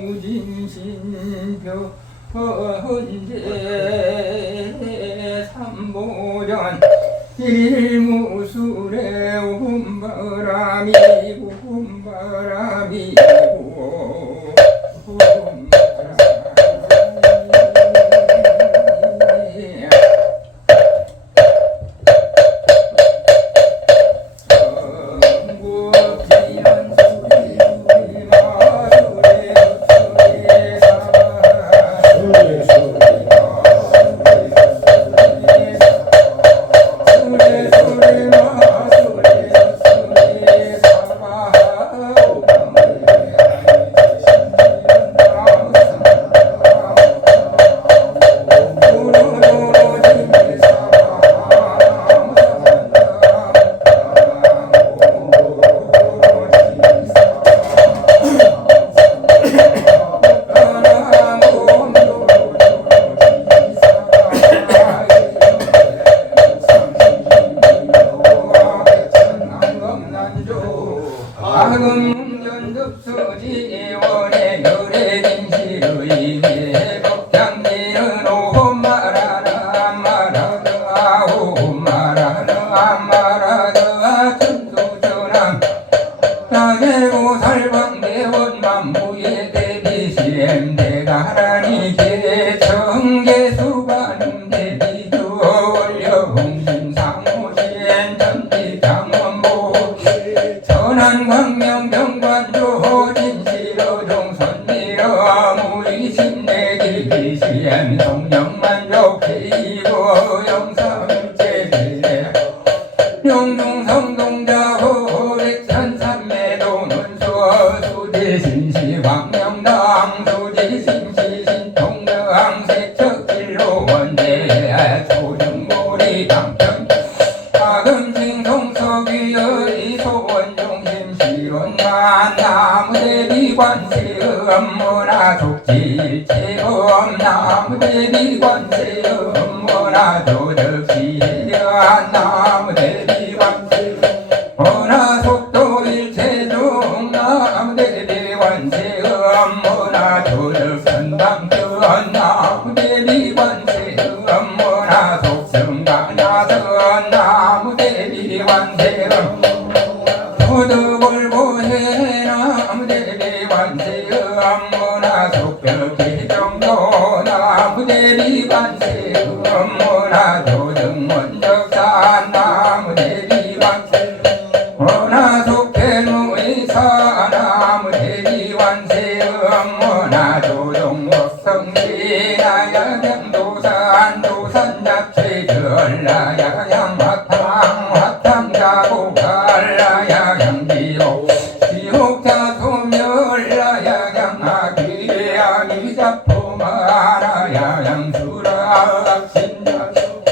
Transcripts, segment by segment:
무진신표 헌재 삼보전 일무술에 봄바람이고 봄바람이고 전접서지원의 열애진시의 복장미는 오마라라 마라다 오마라라 마라다 천도전함 나계고 살방대원 만무의 대비시엠 대가라니 개청계수관음 대비주 올려홍신상무시엔 전지장원보 천안광명병관조 진시로종선미러 무리신내기시엔 성령만족 피고 영삼일제길래 용중성동자호 백천삼매도는 수지신시 광명당 수지신시 신통당 세척길로 원대 초중고리 당편 파금징성석위의 소원중심시원만 나무대비관세음 문화속지일체음 나무대비관세음 문화조덕시련 나무대비관세 문화속도일체중 나무대비관세음 문화조덕선방편 나무대비관세음 문화속성가나선 나무대비관세음 도덕을 보해 나무대비관세음 문화속벽기정도 나무대비관세음 문화조덕원적산 나무대비관세 문화속대무의사 나무대비관세음 문화조덕목성시 나야경도산 도산잡채전라야양 화탕자고 갈라야양지옥 지옥자 소멸라야양아기야기 잡포마라야양수락신자수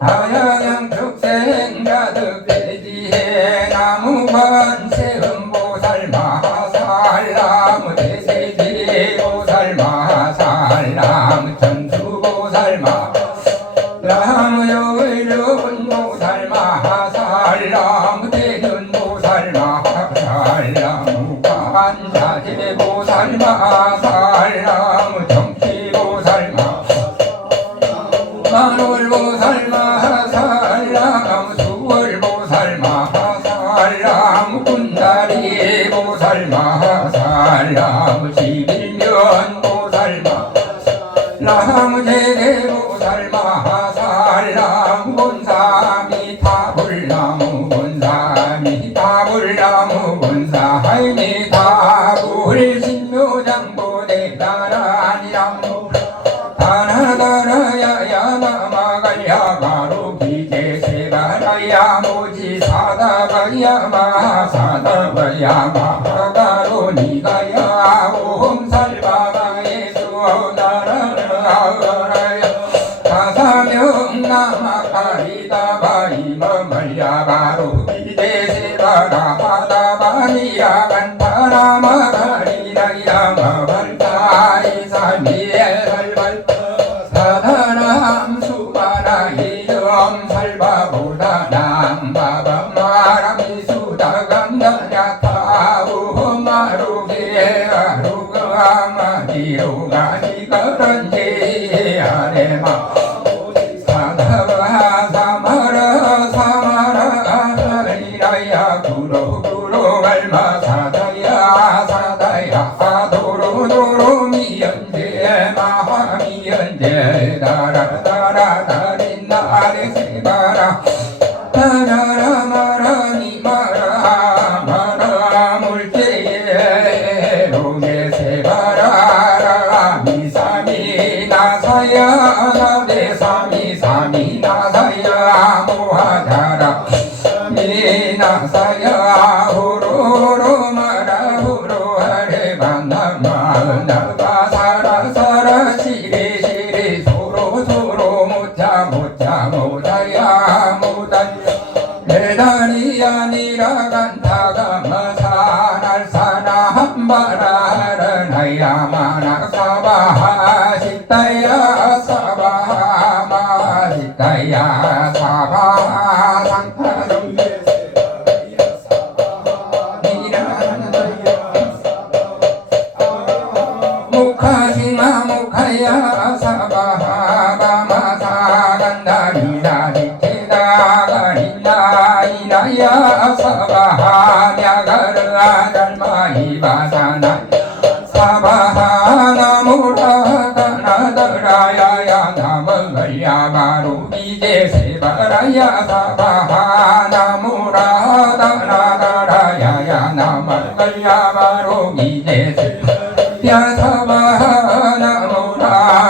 아야양특생가득 대지해 나무관세음보살마살 나무대세지 보살마살 나무천수보살마 나무여의륜보살마살 나무대륜보살마살 나무관자재보살마살 나무정치보살마 만월보살마살 나무수월보살마살 나무군다리보살마살 나무십일면보살마 나무제대보살마살 나무본사미타불 나무본사미타불 나무본사하이미타불 신묘장보대가라니랑무 다나다라야야 나마갈야가로 기제세가라야 모지사다가야 마사다가야 마가로 니가야 옴살바가예수 나라라 요가지 그런지 아래마 사다바 사마라 사마라 리라야 구로 구로 갈마 사다야 사다야 도로 도로 미연제 마하 미연제 다라 다라 다린나 아래 세바라 다라라 마라니 마라 마라 물제에 로게 세바라라 미사미 나사야 나베 사미 사미 나사야 모하다라 미나사야 후루루 마라 후루 하레 반나마 나바 사라 사라 시리 시리 소로 소로 모자 모자 모자야 모자 대단이 아니라 간타가 마사 날사나 한바라 나야마나 사바하 식다야 사바하 마식다야 사바하 상타정 무카시마 무카야 사바하 바마사 간다리다 지체다 이나야 사바하 냐가르아 달마이바사나 사바하 나무라 가나더라야야 나머걸야 바로 비제 세바라야 사바하 나무라 다나다라야야 나머걸야 바로 비제 세바라야 사바하 나무라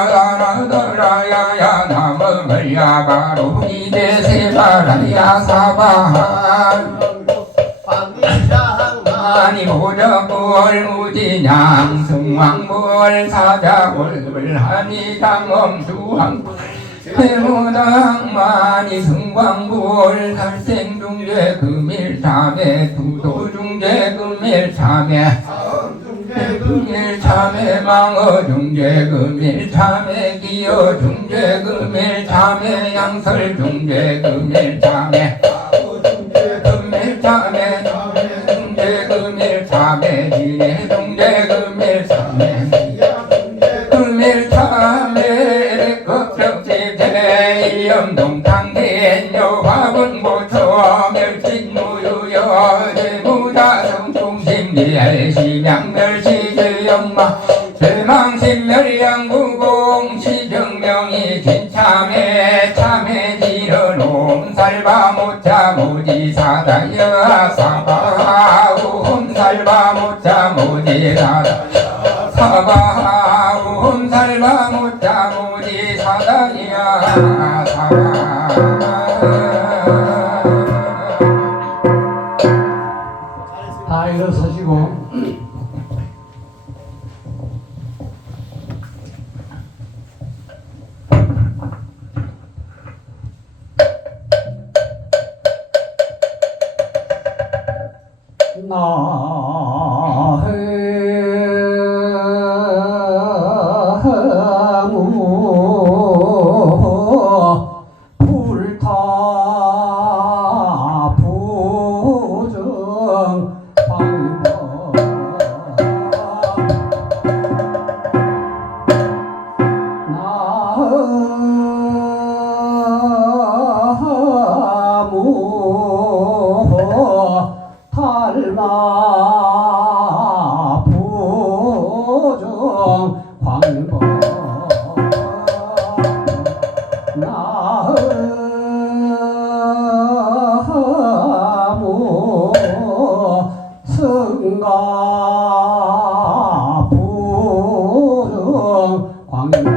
다나다라야야 나머걸야 바로 비제 세바라야 사바하 아니 보자볼 무지냥 승왕볼 사자볼 하니장엄 수왕볼 해무당만이 승광볼 살생중재 금일참회 두도중재 금일참회 금일참회 망어중재 금일참회 기여중재 금일참회 양설중재 금일참회 금일참회 금일참회 지내중재 금일참회 금일참회 급적지대 염동탕된 여화분 보초 멸진무유여 제무자성 중심리할 심양멸시제영마 대망신멸양구공 시정명이 진참회 참회지러놈 살바모차 모지사다여 사바하움 살바모차 모지사다 사바하움 살바모차 모지사다여 다 일어서시고 나무 불타 부정 방법 나무 탈마 부정 광법 나무 승가 부정 광법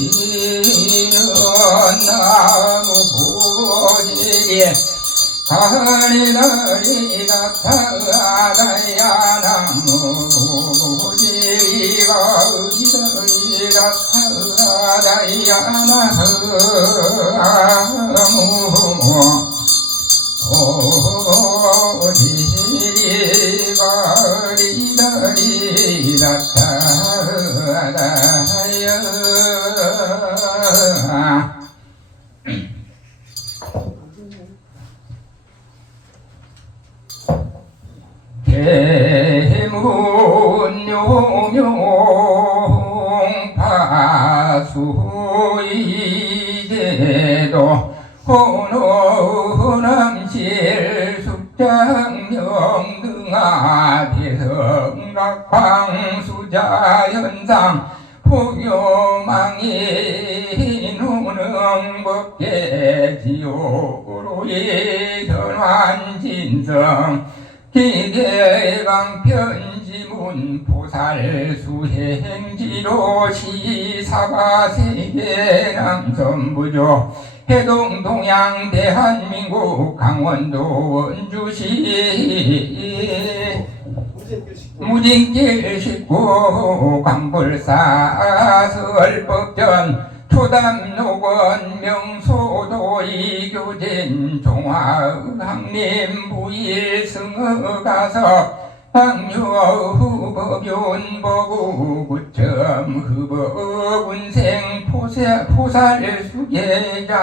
소청지는 나무 보지에 하늘이 나타나야 나무 보지가 파수이제도 호노남실 숙장명등하 대성락방수자현상 포교망이 누능법계지옥으로의 현환진성 기계방편지문 포살수행지로 시사바세계남선부조 해동동양 대한민국 강원도 원주시 무진길 식구 광불사설법전 초담노건 명소도의 교진 종화항림 부일승허가서 방유후법윤보구 구점 후법운생 포살수계자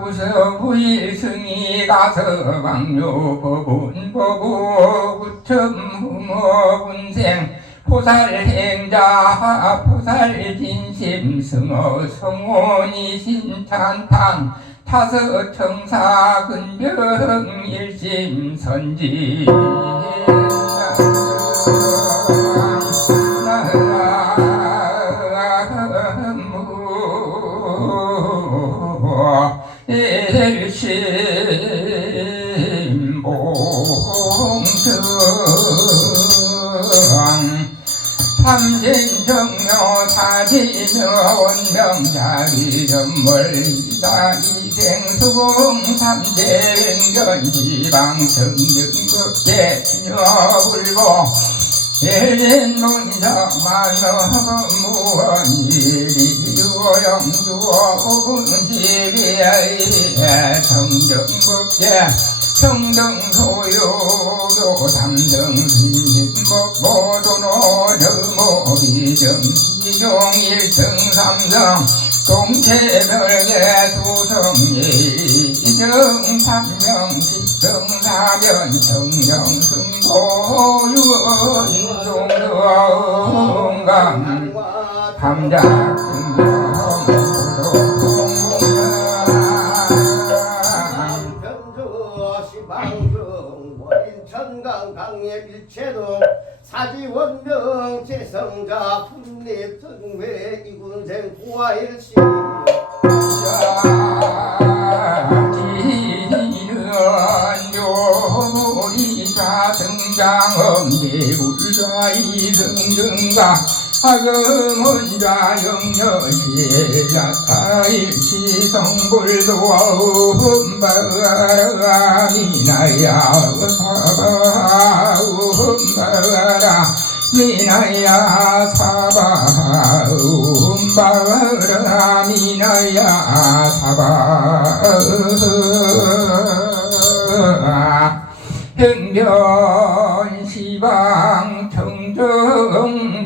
부서부일승이 가서 방유법운보구 구점 후법운생 포살행자 포살진심 승어 성원이 신찬탄 타서청사 근병 일심선지 일심봉성 삼신정묘 사지묘 원명자리점월이다 이생수공 삼재행전지방정등극계 진여불보 일인문정만어무원일이유영주오분지리에 정정극계 성등소유교 삼등신신법보도노 저모비정시종 일승삼성 동체별계 수성일정 삼명식성사변 정명승보윤종정강 천강 강예 일체동 사지원명 재성자 분립등회 이군생 고아일시 지는요리자 등장엄지불좌 이승증가 하금원자 영여시자타일치성불도 흠바라 미나야 사바 흠바라 미나야 사바 흠바라 미나야 사바 행변시방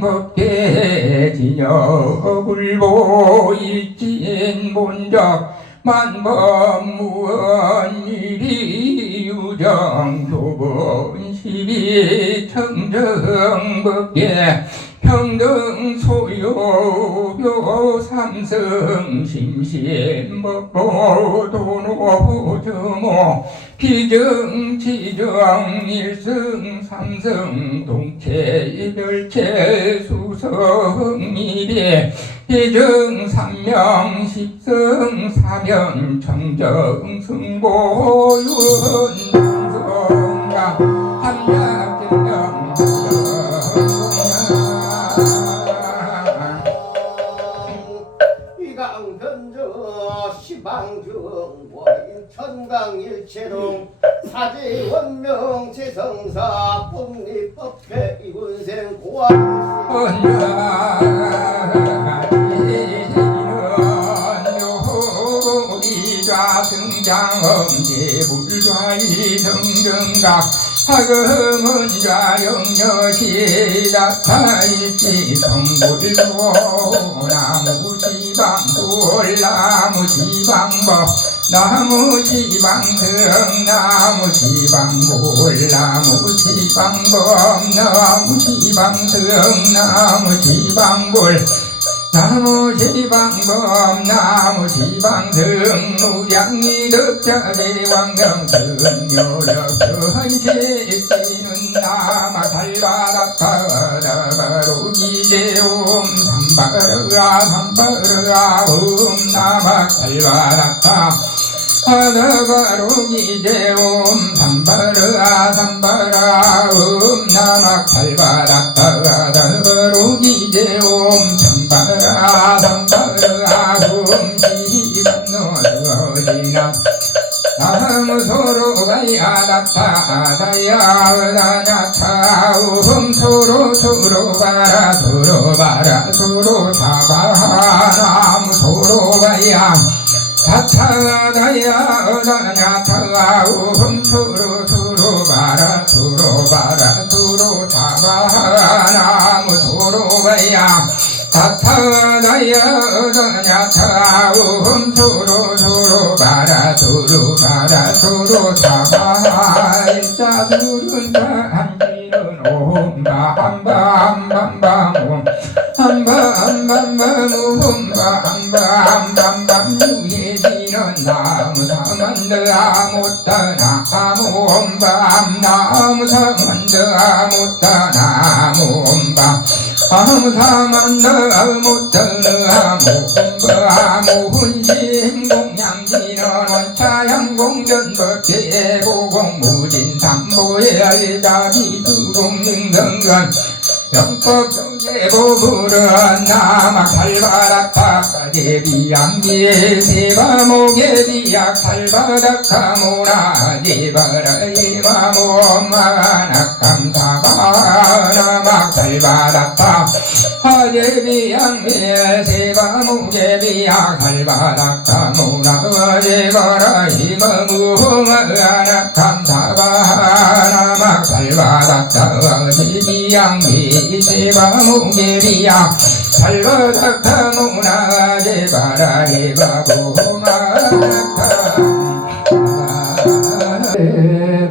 청정법계 진여불보 일진본적 만법무언일이 유정조본시비 청정법계 평등소유교 삼성심신법보도노호정호 기정지정 일승 삼성 동체별체 수성일이 기정 삼명 십성 사변 청정 승보윤성가 함약증명 위강변저 시방중 원인 천강일체동 사지원명 재성사 법리법회 이군생 고아일시 등장엄지불좌 이성정각 하금은좌 영여시자타일지 성불도 나무지방불 나무지방법 나무지방등 나무지방 나무 지방범 나무 지방승 나무 지방불 나무 지방범 나무 지방승 무량이 득자리 왕경승 요력 현실지는 나마 달바닥타다바로 기제옴 삼바르아 삼바르아 나마 달바닥타 하다바로 기제옴 삼바르아 삼바라 나마 달바닥타다바로 기제옴 삼바라 삼바라 시반노서리나 나무 소로가야 나타다야 나냐타 소로 소로바라 소로바라 소로사바 나무 소로가야 나타다야 나냐타 소로 소로바라 소로바라 소로사바 나무 소로가야 타타다야 나냐타 소로 소로바라 소로바라 소로사바 일자 술은 한지는 옴바 함밤밤밤 함밤밤밤 함밤밤밤 유해지는 나무 사만드아 못다 나무 옴밤 나무 사만드아 못다 나무 옴밤 아무사만나 못하나 무훈심 공양지는 원차양공전법계 보공무진 삼보의 알자비 수공능성관 영법정제보불은 나막 살바닥파까지 비양비에 세바목에 비약 살바닥카모나 제바라이마모마낙감사바 나막 살바닥파 하제비양비에 세바목에 비약 살바닥카모나 제바라이마모마낙감사바 나막 살바닥파 제비양비 세바무게비야 살바닥타무나 제바라게바보마닥타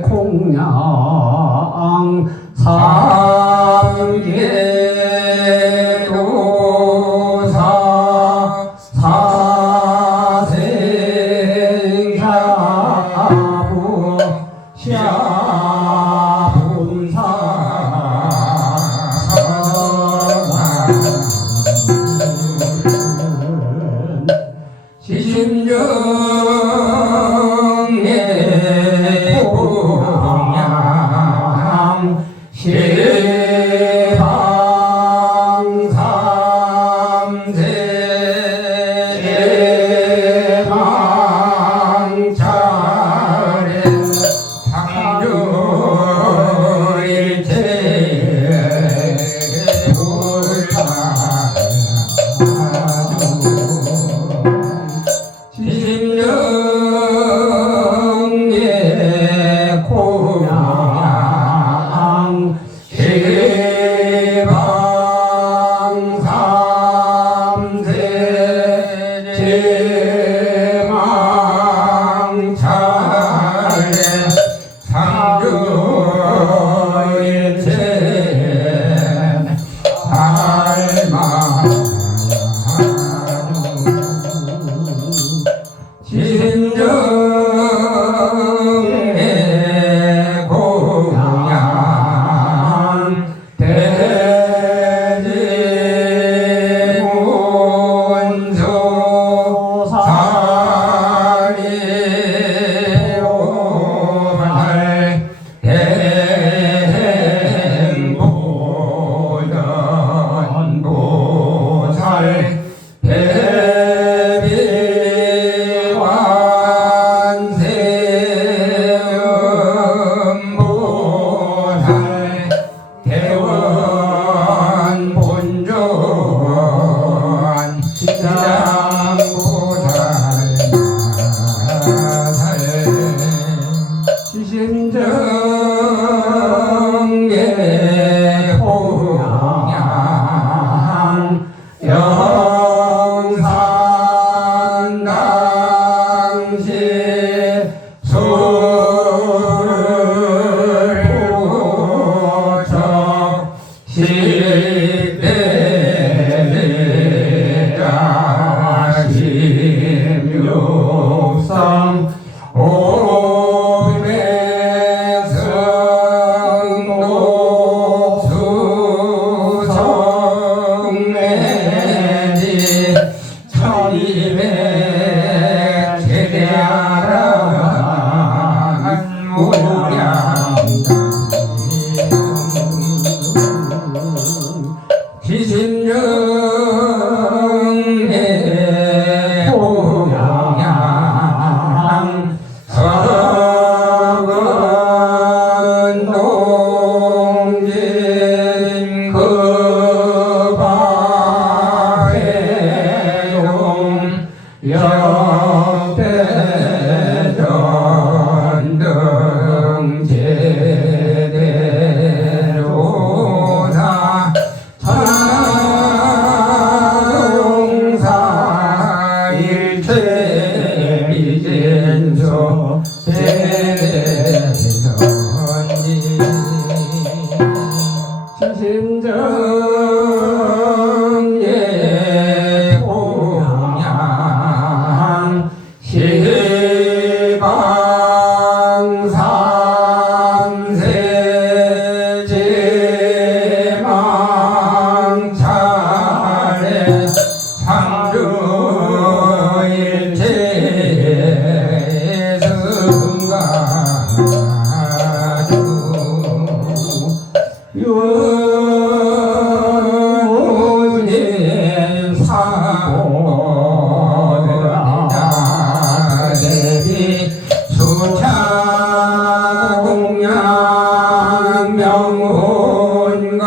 공양 삼계도사 사생사부 샤본사 시심정의 공양 시방삼세 대망차례 상조일체 불파 시심정의 공양 시방삼세 제망차례 상조일체 살마 시심정의 공양 대지문소 사리오할 대행보연보살 대비완세음보살 대원본존 지장보살 시심정의 공양 영산당시 소를 지신정의 공양 석은 동진 그바해용 역대전 등 제대로사 자동사 일체미진소 대선지 진심정예 공양 시방삼세 제망차례 상주일체 승가주 윤무님 사고자 대비 수차공양 명운가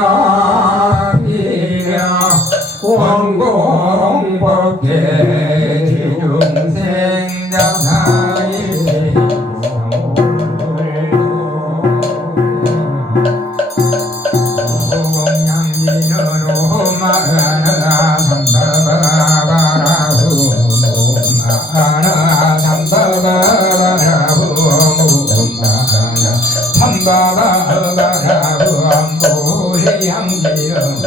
비려 원공법계 지중생자사일체고 공양미련으로 마라 삼바바바라후 마라 삼바바바라후 마라 삼바바바라후 암보리양지연고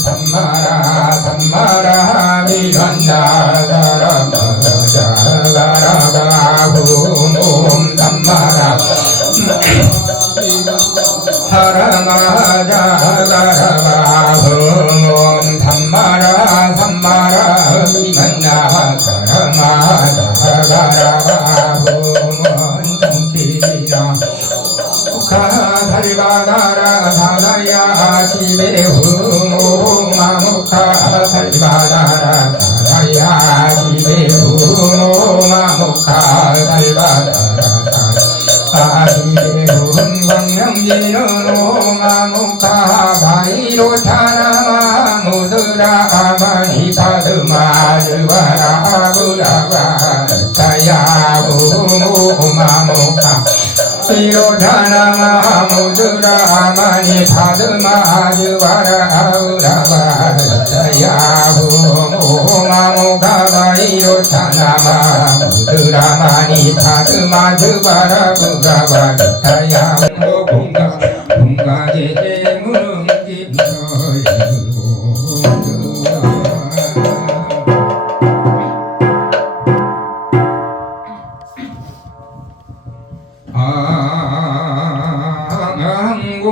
삼마라 삼마라 미련나 사람자가라가후 삼마라 사랑하자가라가후 삼마라 삼마라 미련나 사랑하자가라가후 정치나 무카살바나라 사나야 집에 후모마무카 살바나라 사나야 집에 후모마무카 살바나라 사나야 hun광명지는 오마무카 바이로 차나마 무드라 아마니 파드마 주바라 부라바 타야 후모마무카 바이로 차나마 무드라 아마니 파드마 주바라 부라바 타야 후모마무카 바이로 차나마 무드라 아마니 파드마 주바라 부라바 타야 공가 공가제문 김서일고 항구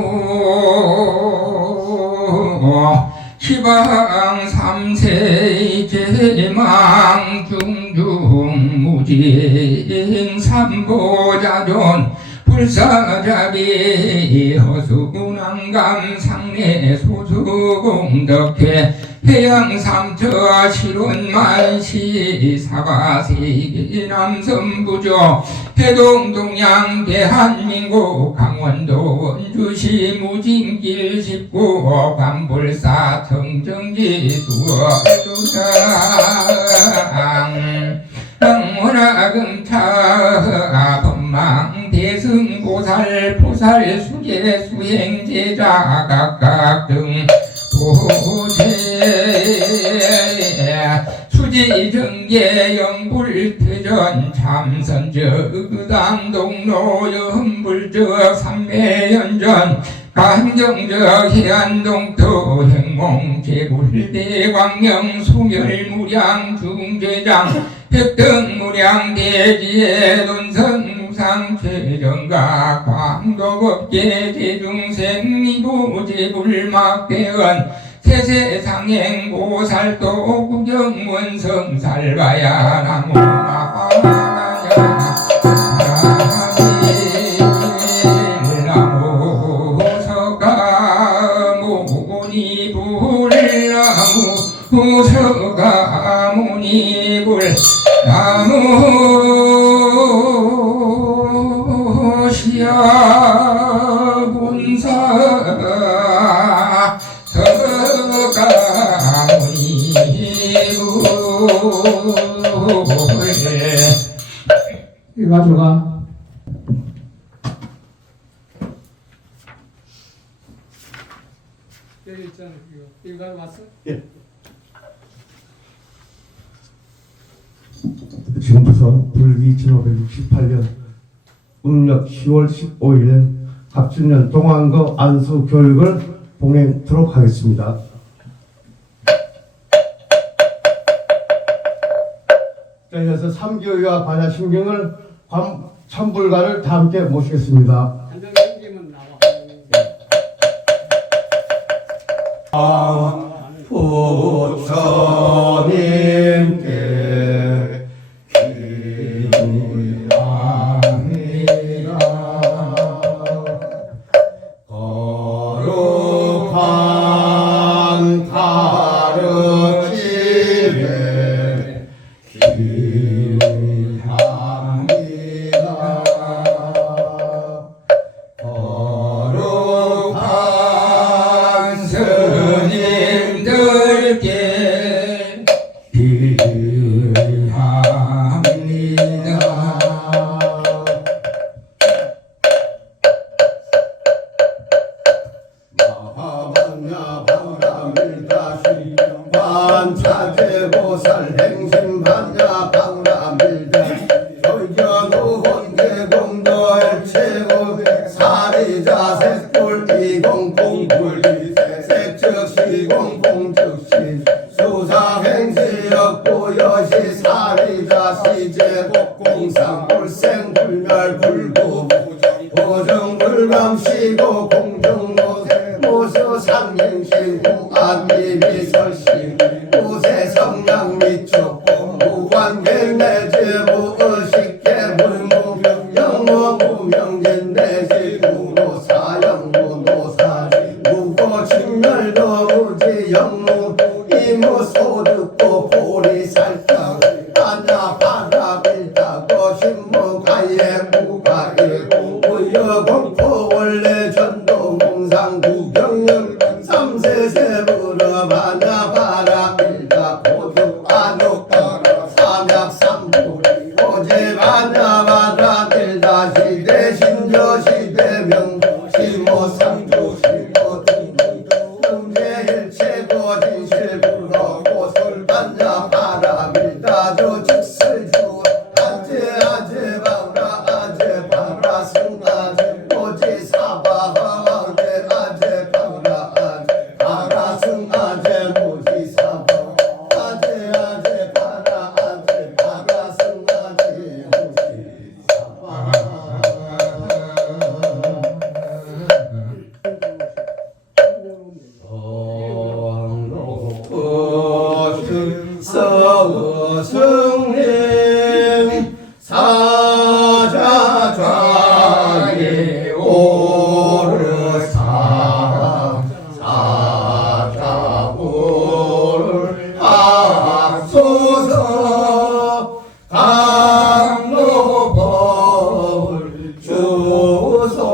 시방 삼세 제망 중중 무진 삼보자존 불사자비 허수난감 상례 소수공덕회 해양삼처 실온만시 사과세계 남선부조 해동동양 대한민국 강원도 원주시 무진길 19 관불사 청정지 수어두장 응원하금차 법망 대승보살 보살 수계 수행제자 각각 등 보제 수지정계 영불태전 참선적 동로 연불적 삼매연전 간정적 해안동토 행몽 제불대광명 소멸무량 중제장 획등무량 대지의 논선무상 최정가 광도법계 제중생리도 제불막대원 세세상행 보살도 구경문성살바야 나무마하나야 가져가. 여기 있잖아. 이거 가져왔어? 지금부터 불기 2568년 음력 10월 15일에 갑진년 동안거 안수 교육을 봉행토록 하겠습니다. 자, 이어서 삼교위와 반야심경을 천불가를 다 함께 모시겠습니다. 한장 생기면 나와. 부처님께 기도합니다. 거룩한 가르침에 기도합니다. 거룩한 스님들께 기도합니다. 마하반야 방라밀다시 반차제보살 행심반야 방라밀다시 의견우혼 대공도엘 최고 사리자 색불 이공공불 색즉시공공즉시 수사행시였고 여시 사리자 시제복공상 불생불멸불구 보정불감시고 공정모세 모서 상행신 무안미미설신 무세 성량미촉 무관계내제무 의식계물무 영무무명진내시 무노사영무노사 무고직멸도 무지 영무 이무소득고 보리살짝 안나바라빌다고 신무가예 무가일고 무여공포 원래 전도 몽상 구경영 삼세세부러 반야바라빌다 고득 안옥가라 삼약삼부 오제 반야바라빌다 시대 신저 시대명 시모상주 시모등등 문제일체고 진실불허 고술 반야바라빌다 조 즉설주 아제바라 아제바라 승아제 오지 사바하 아제바라 아제바라 승아제 오지 사바 아제바라 아제바라 승아제 오지 사바 서승님 사자좌에 오르사 사자오를 앞소서 강로법을 주소서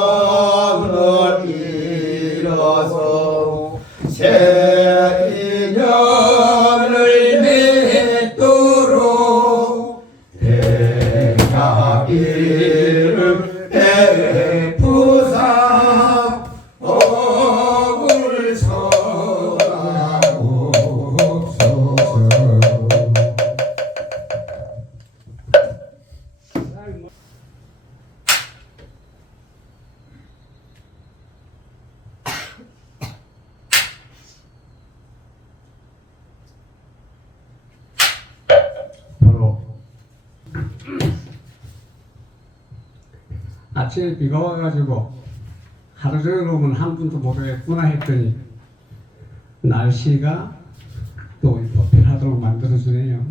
예인연을 잃어서 새 인연을 맺도록 대야기를 베푸사 복을 선하옵소서. 바로 아침에 비가 와가지고 하루 종일 오면 한 분도 못 오겠구나 했더니 날씨가 또 보편하도록 만들어주네요.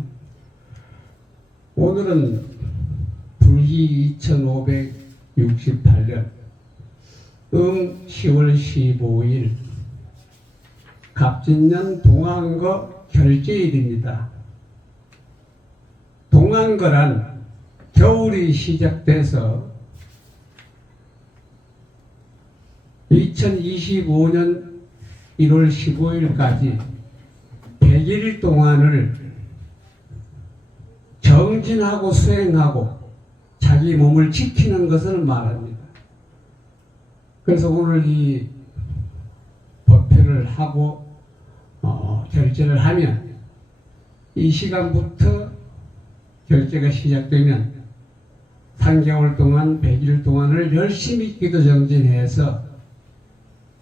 오늘은 불기 2568년 10월 15일 갑진년 동안거 결제일입니다. 동안거란 겨울이 시작돼서 2025년 1월 15일까지 100일 동안을 정진하고 수행하고 자기 몸을 지키는 것을 말합니다. 그래서 오늘 이 법회를 하고 결제를 하면 이 시간부터 결제가 시작되면 3개월 동안 100일 동안을 열심히 기도 정진해서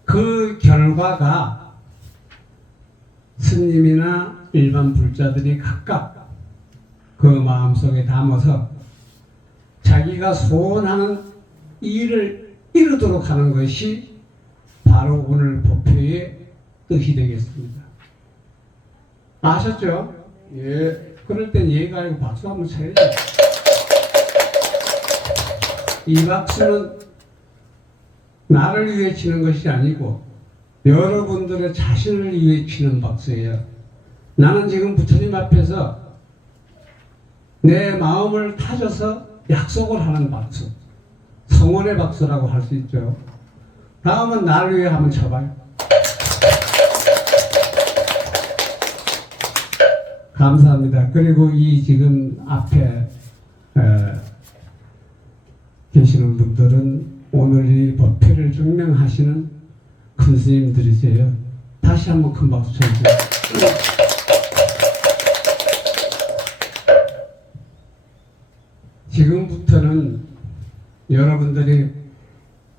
그 결과가 스님이나 일반 불자들이 각각 그 마음속에 담아서 자기가 소원하는 일을 이루도록 하는 것이 바로 오늘 법회의 뜻이 되겠습니다. 아셨죠? 예. 그럴 땐 예가 아니고 박수 한번 쳐야죠. 이 박수는 나를 위해 치는 것이 아니고 여러분들의 자신을 위해 치는 박수예요. 나는 지금 부처님 앞에서 내 마음을 타져서 약속을 하는 박수, 성원의 박수라고 할 수 있죠. 다음은 나를 위해 한번 쳐봐요. 감사합니다. 그리고 이 지금 앞에 계시는 분들은 오늘 이 법회를 증명하시는 큰 스님들이세요. 다시 한번 큰 박수 쳐주세요. 지금부터는 여러분들이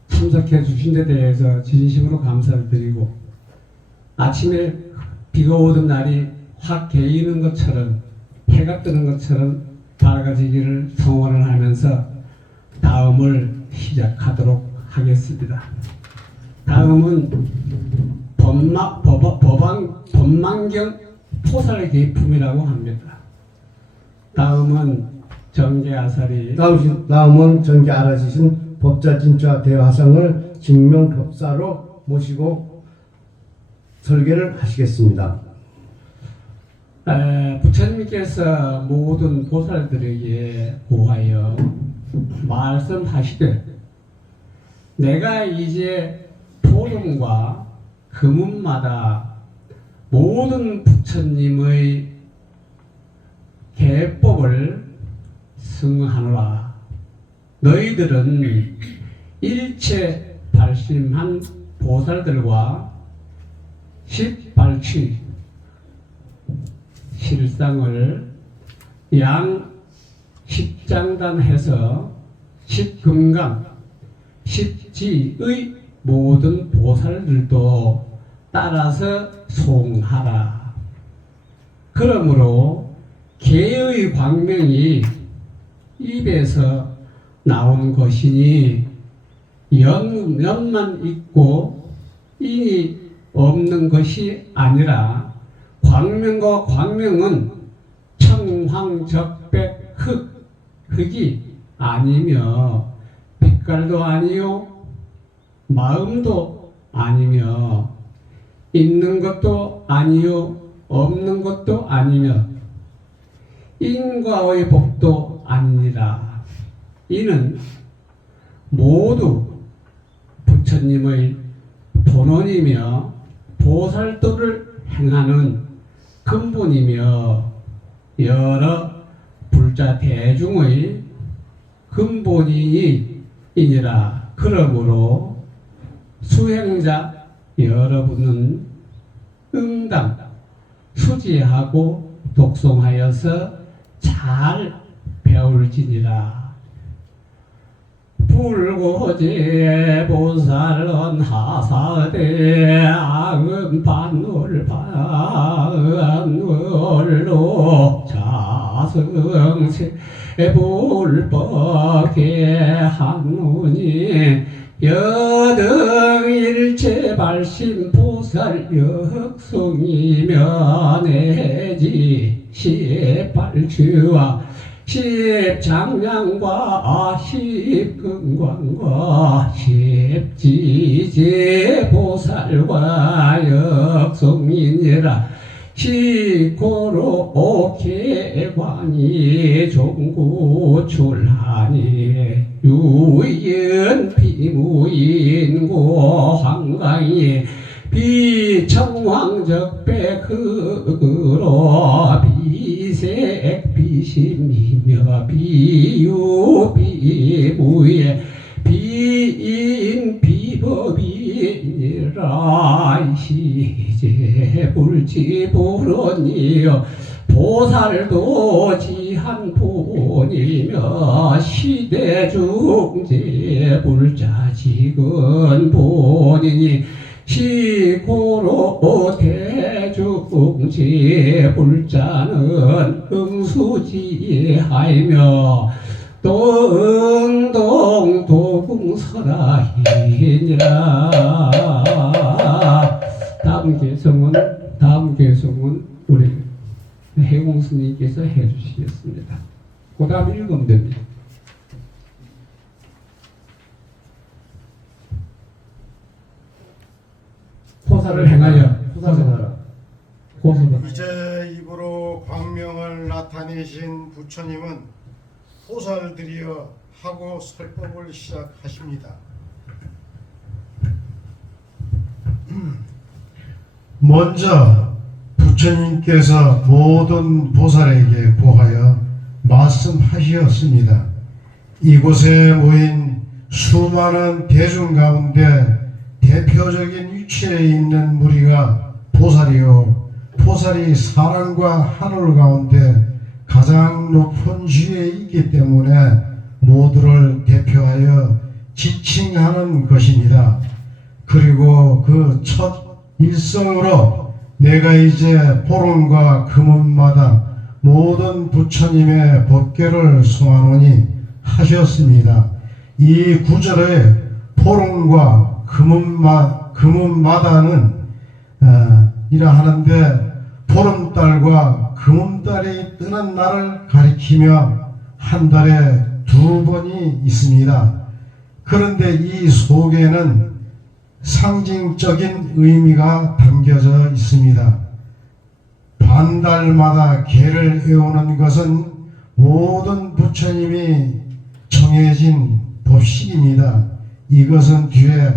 참석해 주신 데 대해서 진심으로 감사를 드리고 아침에 비가 오던 날이 확 개이는 것처럼 해가 뜨는 것처럼 밝아지기를 성원을 하면서 다음을 시작하도록 하겠습니다. 다음은 법망경 포살계품이라고 합니다. 다음은 정계아사리 다음은 전개 알아주신 법자진짜 대화상을 증명법사로 모시고 설계를 하시겠습니다. 부처님께서 모든 보살들에게 고하여 말씀하시되 내가 이제 포lum과 금운마다 모든 부처님의 계법을 승하노라. 너희들은 일체 발심한 보살들과 십발취 실상을 양 십장단해서 십금강 십지의 모든 보살들도 따라서 송하라. 그러므로 개의 광명이 입에서 나온 것이니 연만 있고 인이 없는 것이 아니라 광명과 광명은 청황적백 흙이 아니며 빛깔도 아니요 마음도 아니며 있는 것도 아니요 없는 것도 아니며 인과의 법도 아니니라. 이는 모두 부처님의 본원이며 보살도를 행하는 근본이며 여러 불자 대중의 근본이니라. 그러므로 수행자 여러분은 응당 수지하고 독송하여서 잘 배울지니라. 불고제 보살은 하사대 악은 반월로 자승세 불법계 한문이 여등 일체 발심 보살 역송이며 내지 십발취와 십장량과 십금광과 십지제 보살과 역송이니라. 시고로 개관이 종구출하니 유연 비무인고 황강이 비청황적백흑으로 비색 비심이며 비유비무에 비인 비법이니라 시제 불지불언이여 보살도 지한본이며 시대중재 불자직은 본이니 시고로 대중재 불자는 응수지하이며 또 응동 도궁설하이니라. 다음 개성은 우리 해공 스님께서 해주시겠습니다. 그 다음 읽으면 됩니다. 포사를 행하여 후사생하라. 고소다. 이제 입으로 광명을 나타내신 부처님은 포살드리어 하고 설법을 시작하십니다. 먼저 부처님께서 모든 보살에게 보하여 말씀하시었습니다. 이곳에 모인 수많은 대중 가운데 대표적인 위치에 있는 무리가 보살이요, 보살이 사람과 하늘 가운데 가장 높은 지위에 있기 때문에 모두를 대표하여 지칭하는 것입니다. 그리고 그 첫 일성으로 내가 이제 보름과 금음마다 모든 부처님의 법계를 송하노니 하셨습니다. 이 구절에 보름과 금음마다는 이라 하는데 보름달과 금음달이 뜨는 날을 가리키며 한 달에 2번이 있습니다. 그런데 이 속에는 상징적인 의미가 담겨져 있습니다. 반달마다 개를 애우는 것은 모든 부처님이 정해진 법식입니다. 이것은 뒤에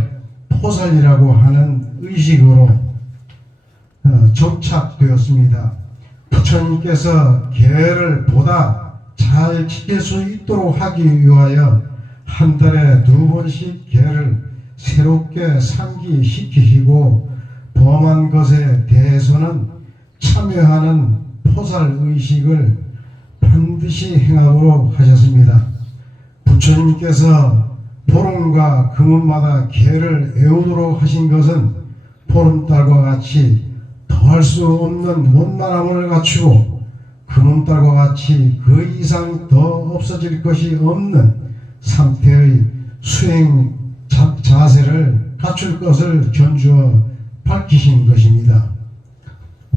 포살이라고 하는 의식으로 정착되었습니다. 부처님께서 개를 보다 잘 지킬 수 있도록 하기 위하여 한 달에 2번씩 개를 새롭게 상기시키시고 범한 것에 대해서는 참여하는 포살의식을 반드시 행하도록 하셨습니다. 부처님께서 보름과 금음마다 개를 애우도록 하신 것은 보름달과 같이 더할 수 없는 원만함을 갖추고 금음달과 같이 그 이상 더 없어질 것이 없는 상태의 수행 자세를 갖출 것을 견주어 밝히신 것입니다.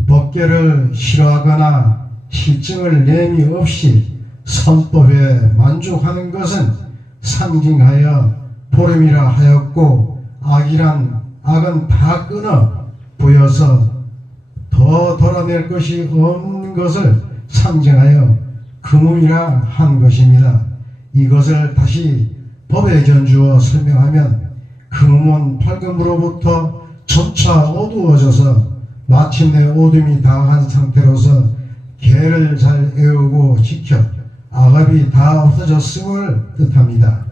법계를 싫어하거나 실증을 내미 없이 선법에 만족하는 것은 상징하여 보름이라 하였고, 악은 다 끊어 보여서 더 덜어낼 것이 없는 것을 상징하여 금음이라 한 것입니다. 이것을 다시 법에 견주어 설명하면 금음은 밝음으로부터 점차 어두워져서 마침내 어둠이 다한 상태로서 개를 잘 애우고 지켜 악업이 다 없어졌음을 뜻합니다.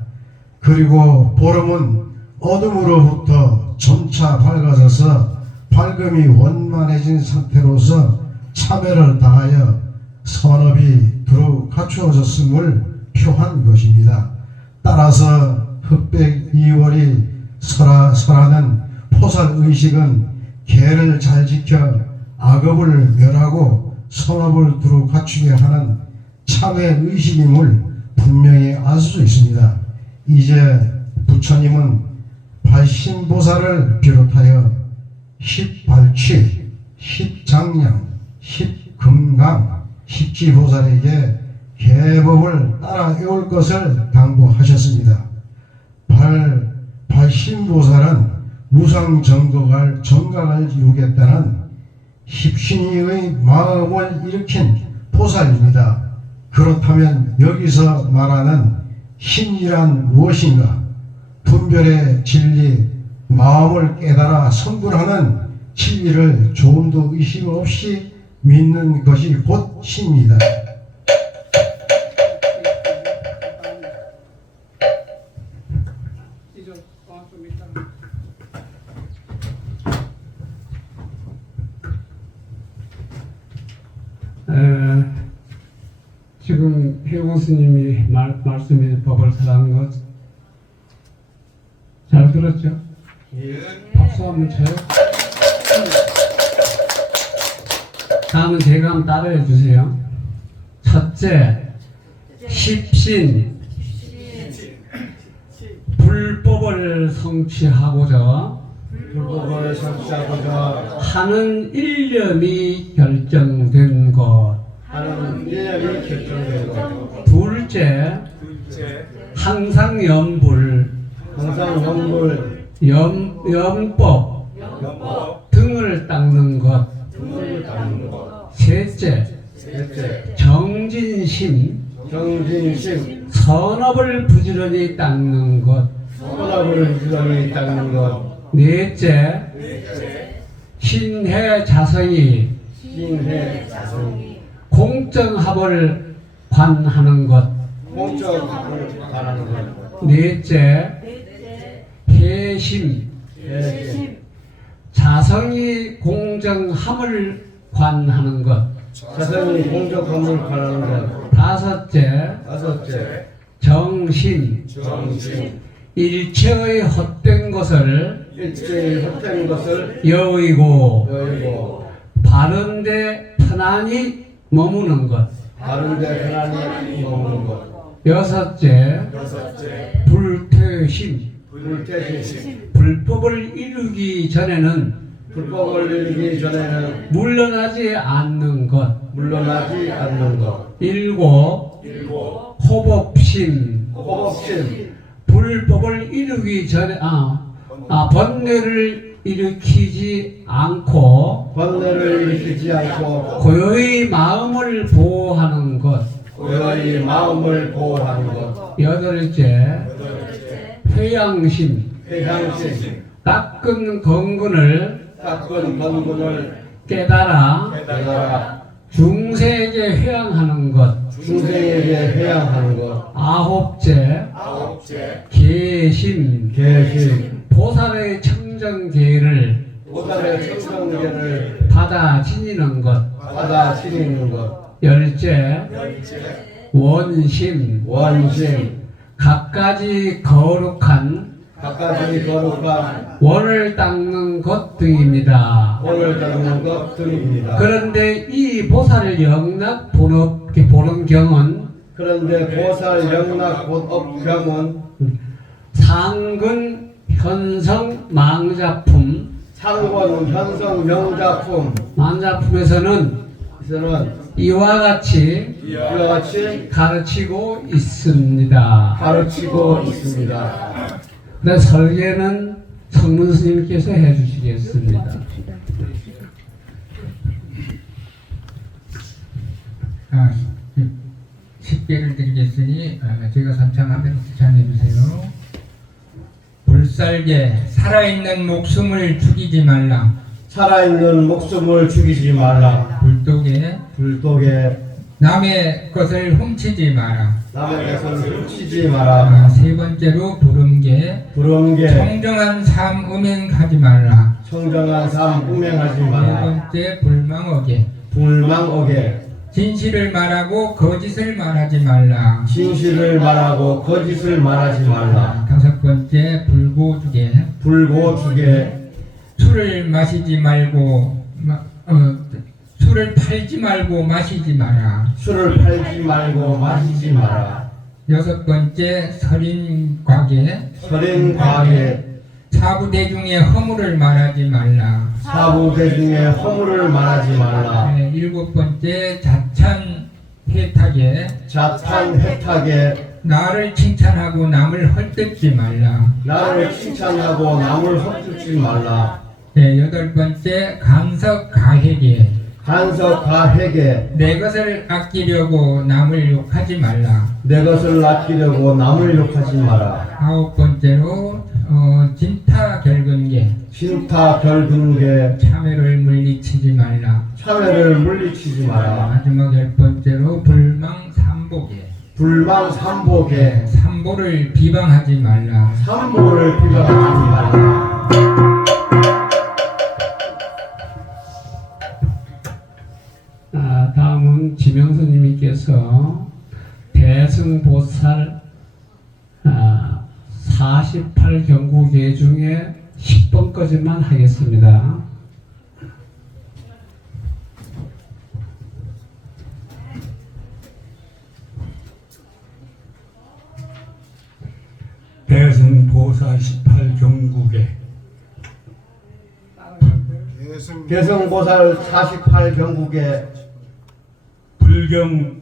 그리고 보름은 어둠으로부터 점차 밝아져서 밝음이 원만해진 상태로서 참회를 다하여 선업이 두루 갖추어졌음을 표한 것입니다. 따라서 흑백 2월이 설하는 포살의식은 개를 잘 지켜 악업을 멸하고 선업을 두루 갖추게 하는 참회의식임을 분명히 알 수 있습니다. 이제 부처님은 발심보살을 비롯하여 10발취, 10장량, 10금강, 10지보살에게 개법을 따라 외울 것을 당부하셨습니다. 발심보살은 무상정각을 이루겠다는 십신이의 마음을 일으킨 보살입니다. 그렇다면 여기서 말하는 신이란 무엇인가? 분별의 진리, 마음을 깨달아 성불하는 진리를 조금도 의심 없이 믿는 것이 곧 신입니다. 말씀이 법을 사랑하는 것 잘 들었죠? 박수 한번 쳐요. 다음은 제가 한번 따라해 주세요. 첫째, 십신 불법을 성취하고자 불법을 성취하고자 하는 일념이 결정된 것. 하는 일념이 결정된 것. 둘째, 항상 염불, 항상 영물, 염법 등을 닦는 것. 등을 닦는 것. 셋째, 셋째, 정진심, 정진심, 선업을 부지런히 닦는 것. 선업을 부지런히 닦는 것. 넷째, 신해 자성이 신해 자성, 공정합을 관하는 것. 공적을 바라는 것. 넷째, 해심, 넷째, 자성이 공정함을 관하는 것. 자성이 공적함을 바라는 것. 다섯째, 다섯째, 정신, 정신, 일체의 헛된 것을 일제히 헛된 것을 여의고 여의고 바른데 편안히 머무는 것. 바른데 편안히 머무는 것. 여섯째, 불퇴심, 불태심, 불법을 이루기 전에는 불법을 이루기 전에는 물러나지 않는 것. 물러나지 않는 것. 일곱, 호법심, 호법심, 불법을 이루기 전에 번뇌를 일으키지 않고 번뇌를 일으키지 않고 고요히 마음을 보호하는 것. 고요히 마음을 보호하는 것. 여덟째, 회양심, 회향심, 닦은 건근을 닦은 번군을 깨달아 깨달아 중세에게 회양하는 것. 중생에게 회양하는 것. 아홉째, 계심, 계심, 보살의 청정계를 보살의 청정계를 받아 지니는 것. 받아 지니는 것. 열째, 원심, 원심, 갖가지 거룩한 갖가지 거룩한 원을 닦는 것 등입니다. 원을 닦는 것 등입니다. 그런데 이 보살 영락 보는 경은 그런데 보살 영락 본업경은 상근 현성 망자품, 상권 현성 명작품 망자품에서는 에서는 이와 같이 이와 같이 가르치고 있습니다. 가르치고 있습니다. 근데 설계는 성문 스님께서 해주시겠습니다. 십계를 드리겠으니 제가 선창하면 찬해주세요. 불살게 살아있는 목숨을 죽이지 말라. 살아있는 목숨을 죽이지 말라. 불독에 불독에 남의 것을 훔치지 마라. 남의 것을 훔치지 마라. 세 번째로 부름게 부름게 청정한 삶 음행하지 말라. 청정한 삶 음행하지 네 마라. 번째 불망어게 불망옥에 진실을 말하고 거짓을 말하지 말라. 진실을 말하고 거짓을 말하지 말라. 다섯 번째 불고주게 불고주게 술을 마시지 말고 술을 팔지 말고 마시지 마라. 술을 팔지 말고 마시지 마라. 여섯 번째 설인과계 설인과계 사부대중의 허물을 말하지 말라. 사부대중의 허물을 말하지 말라. 일곱 번째 자찬해탁에 자탄해탁에 나를 칭찬하고 남을 헐뜯지 말라. 나를 칭찬하고 남을 헛뜯지 말라. 여덟 번째 간석가해게 간석가해게 내 것을 아끼려고 남을 욕하지 말라. 내 것을 아끼려고 남을 욕하지 마라. 아홉 번째로 진타결근게 신타 결근게 참회를 물리치지 말라. 참회를 물리치지 마라. 마지막 열 번째로 불망삼복에 불망삼복에 삼보를 비방하지 말라. 삼보를 비방하지 말라. 다음은 지명스님께서 대승보살 48경구계 중에 10번까지만 하겠습니다. 대승보사 18경국에 대승보살 48경국에 불경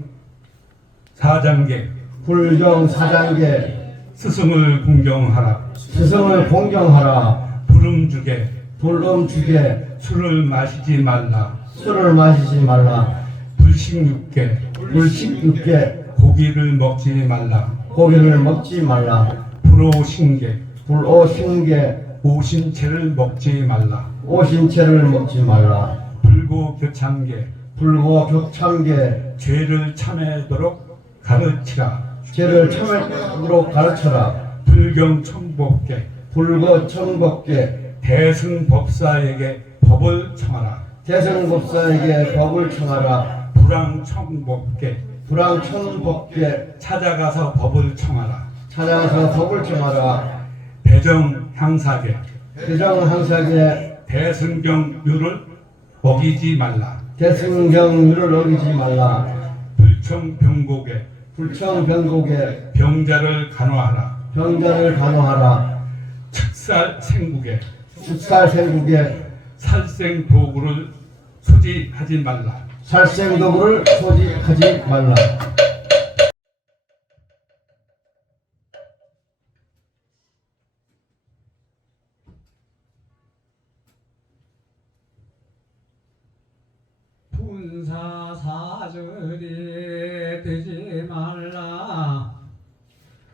4장계 불경 4장계 스승을 공경하라. 스승을 공경하라. 부름주게 불음주게 술을 마시지 말라. 술을 마시지 말라. 불식육계 불식육계 고기를 먹지 말라. 고기를 먹지 말라. 불오신계 불오신계 오신채를 먹지 말라. 오신채를 먹지 말라. 불고교참계 불고격참계 죄를 참회도록 가르치라. 죄를 참도록 가르쳐라. 불경청법계 불거청법계 대승법사에게 법을 청하라. 대승법사에게 법을 청하라. 불황청법계 불황청법계 찾아가서 법을 청하라. 찾아서 법을 청하라. 대정향사계 대정항사계 대승경률을 어기지 말라. 대승경률을 어기지 말라. 불청병곡에 불청병곡에 병자를 간호하라. 병자를 간호하라. 축살생국에 축살생국에 살생도구를 소지하지 말라. 살생도구를 소지하지 말라. 분사사절이 되지 말라.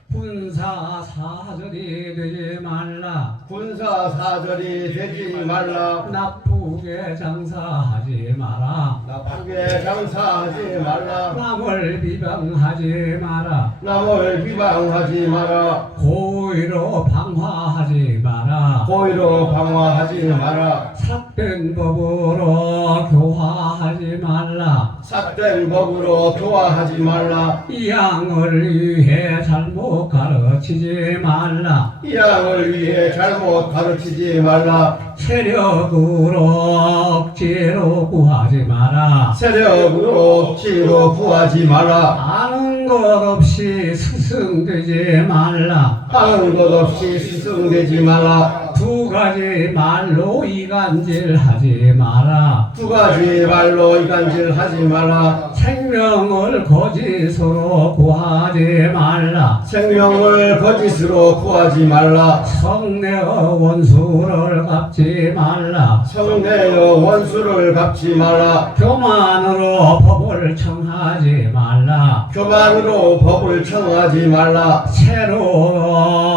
분사사절이 되지 말라. 군사사절이 되지 말라. 나쁘게 장사하지 마라. 나쁘게 장사하지 말라. 남을 비방하지 마라. 남을 비방하지 마라. 고의로 방화하지 마라. 고의로 방화하지 마라. 삿된 법으로 교화하지 말라. 삿된 법으로 교화하지 말라. 이양을 위해 잘못 가르치지 말라. 이양을 위해 잘못 가르치지 말라. 세력으로 억지로 구하지 마라. 세력으로 억지로 구하지 마라. 아는 것 없이 스승되지 말라. 아는 것 없이 스승되지 마라. 두 가지 말로 이간질하지 마라. 두 가지 말로 이간질하지 마라. 생명을 거짓으로 구하지 말라. 생명을 거짓으로 구하지 말라. 성내어 원수를 갚지 말라. 성내어 원수를 갚지 마라. 교만으로 법을 청하지 말라. 교만으로 법을 청하지 말라. 새로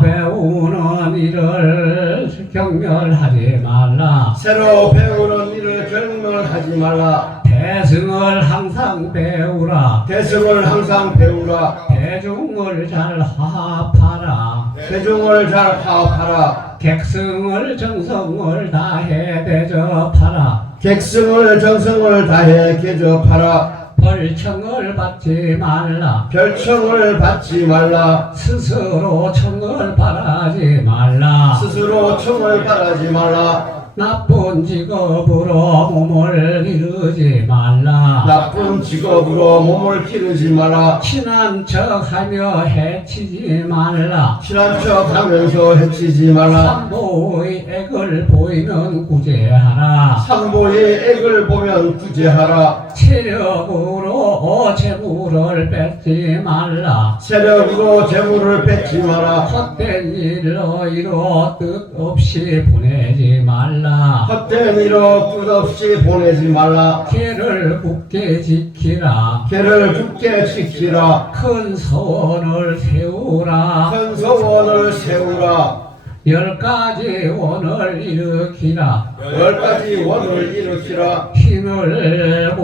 배우는 일을 경멸하지 말라. 새로 배우는 일을 경멸하지 말라. 대승을 항상 배우라. 대승을 항상 배우라. 대중을 잘 화합하라. 대중을 잘 화합하라. 객승을 정성을 다해 대접하라. 객승을 정성을 다해 개접하라. 벌청을 받지 말라. 별청을 받지 말라. 스스로 청을 바라지 말라. 스스로 청을 바라지 말라. 나쁜 직업으로 몸을 기르지 말라. 나쁜 직업으로 몸을 기르지 마라. 친한 척하며 해치지 말라. 친한 척하면서 해치지 마라. 삼보의 액을 보이면 구제하라. 삼보의 액을 보면 구제하라. 체력으로 재물을 뺏지 말라. 세력으로 재물을 뺏지 마라. 헛된 일로 이로 뜻없이 보내지 말라. 헛된 이로 끝없이 보내지 말라. 계를 굳게 지키라. 계를 굳게 지키라. 큰 소원을 세우라. 큰 소원을 세우라. 10가지 원을 일으키라. 열가지 원을 이루시라. 힘을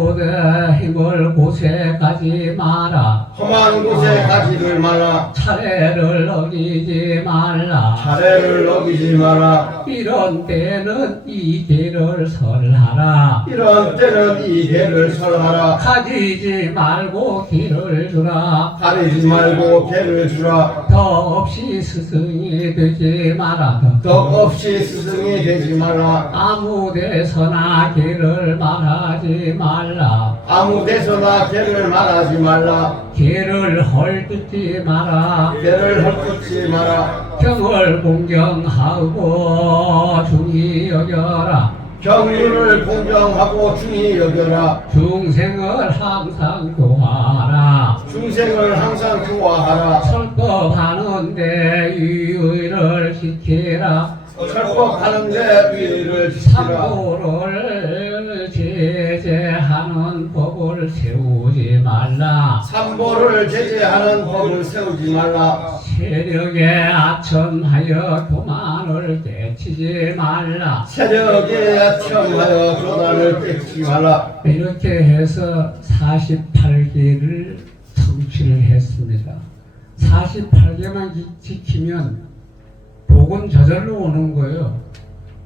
곳에 가지 마라. 험한 곳에 가지를 마라. 차례를 어기지 말라. 차례를 어기지 마라. 이런 때는 이 길을 설하라. 이런 때는 이 개를 설하라. 가지지 말고 길을 주라. 가리지 말고 개를 주라. 덕 없이 스승이 되지 마라. 덕 없이 스승이 되지 마라. 아무 데서나 길을 말하지 말라. 아무 데서나 개를 말하지 말라. 길을 헐뜯지 마라. 개를 헐뜯지 마라. 경을 공경하고 중히 여겨라. 경륜을 공경하고 중히 여겨라. 중생을 항상 교하라. 중생을 항상 좋아하라. 설법하는데 유의를 지키라. 철법하는데 위를 지키라. 삼보를 제재하는 법을 세우지 말라. 삼보를 제재하는 법을 세우지 말라. 세력에 아첨하여 교만을 깨치지 말라. 세력에 아첨하여 교단을 깨치지 말라. 이렇게 해서 48개를 성취를 했습니다. 48개만 지키면 복은 저절로 오는 거예요.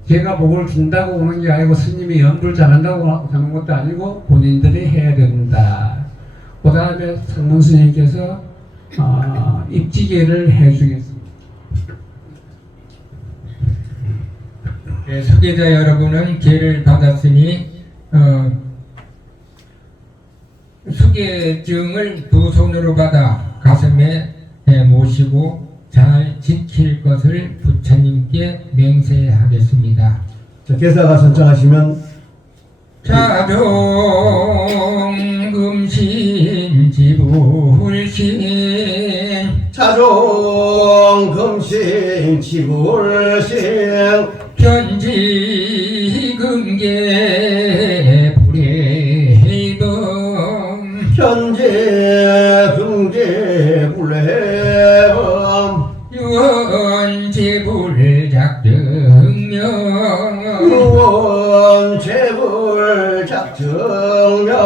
제가 복을 준다고 오는 게 아니고 스님이 연불 잘한다고 하는 것도 아니고 본인들이 해야 된다. 그 다음에 성문 스님께서 입지계를 해주겠습니다. 네, 수계자 여러분은 계를 받았으니 수계증을 두 손으로 받아 가슴에 모시고 잘 지킬 것을 부처님께 맹세하겠습니다. 자, 계사가 선창하시면 자종금신 지불신 자종금신 지불신 견지금계 불해범 현재 불해범 유언제불작정명 유언제불작정명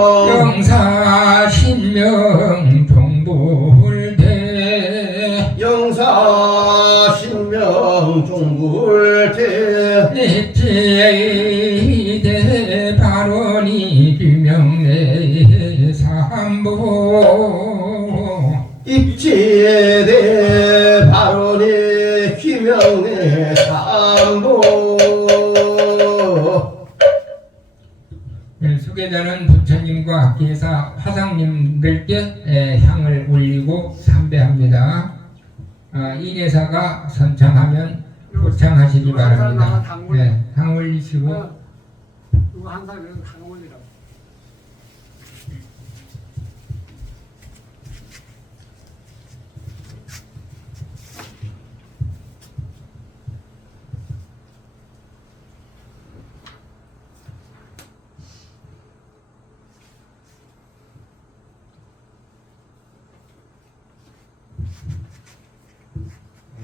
영사신명 종불대 영사신명 종불대 넷제대 발언이 규명내 삼보 입지대 발언이 규명내 삼보. 수계자는 부처님과 계사 화상님들께 향을 올리고 삼배합니다. 이계사가 선창하면 호창하시기 바랍니다. 네, 향 올리시고 이거 항상 향 올리라고.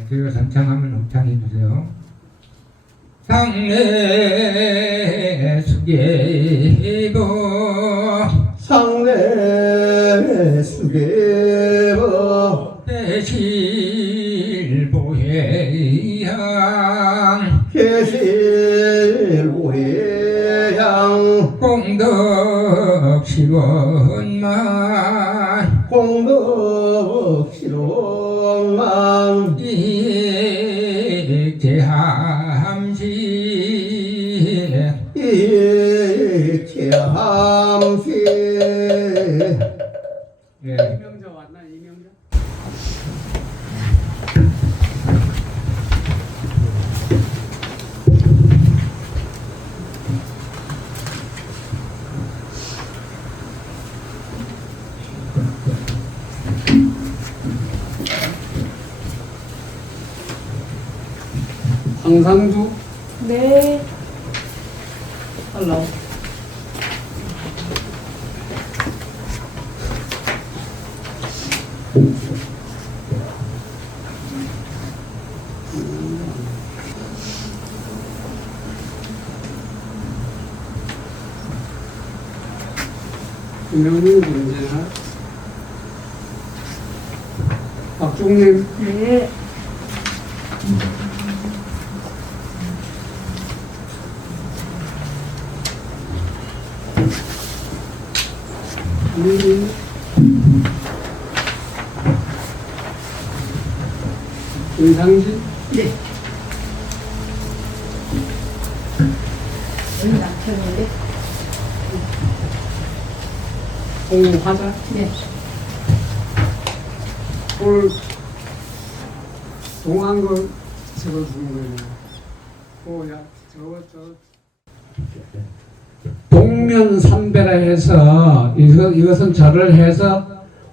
제가 선창하면 호창해 주세요. 상례 수계보 상례 수계보 대실보혜향 계실보혜향 공덕실원만 공덕실원만 이익제함시 이익제함시. 이명자 왔나? 이명자? 황상주 네. 할라. 김영민 문제나 박종림 네. 김민희 김상진 네. 여기 남편인데? 홍화자 네. 오늘 동한 거 적어주는 거예요. 야 저거 동면삼배라 해서 이것은 절을 해서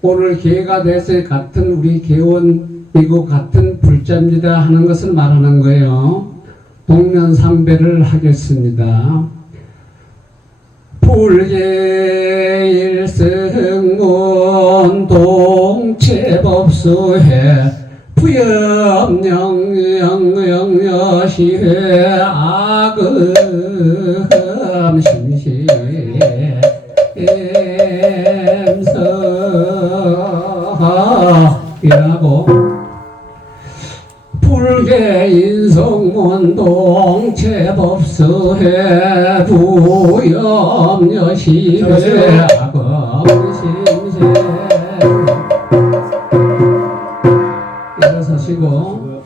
오늘 기회가 돼서 같은 우리 개원이고 같은 불자입니다 하는 것을 말하는 거예요. 동면삼배를 하겠습니다. 불계일승문 동체법수회 부염영영영여시회 악음심시 엠서이라고 불계인성문 동체법수회 부염여시회 악음심시 일어서시고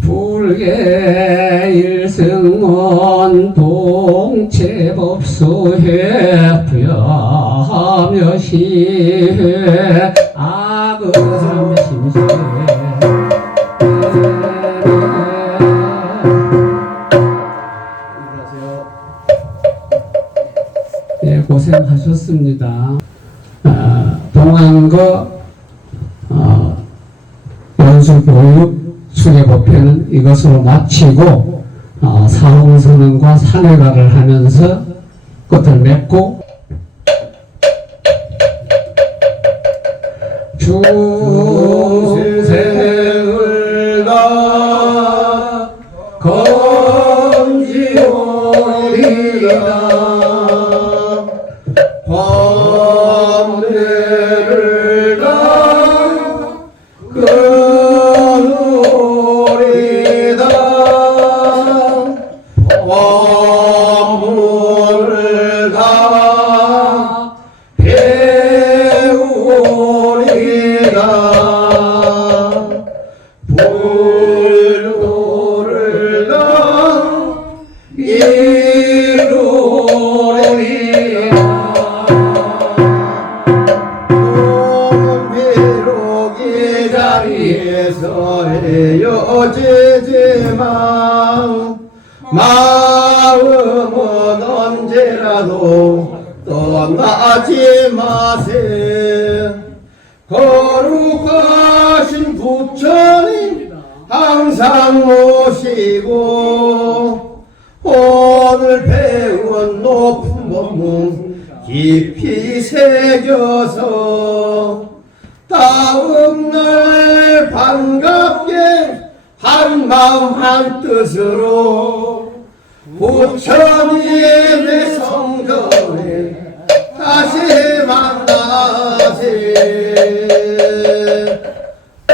불계일승문 동체법수회 부염여시회 악음심시 예, 고생하셨습니다. 동안거 연수교육 수계법회는 이것으로 마치고 사홍선언과 산회가를 하면서 끝을 맺고 중생을 다 건지오리라 법례를 다 끊으리다 법문을 다 배우리다 불도를 다 이루리라 비록 이 자리에서 헤어지지만 마음은 언제라도 떠나지 마세. 거룩하신 부처님 항상 모시고 오늘 배운 높은 법문 깊이 새겨서 다음날 반갑게 한마음 한뜻으로 부처님의 성전에 다시 만나세.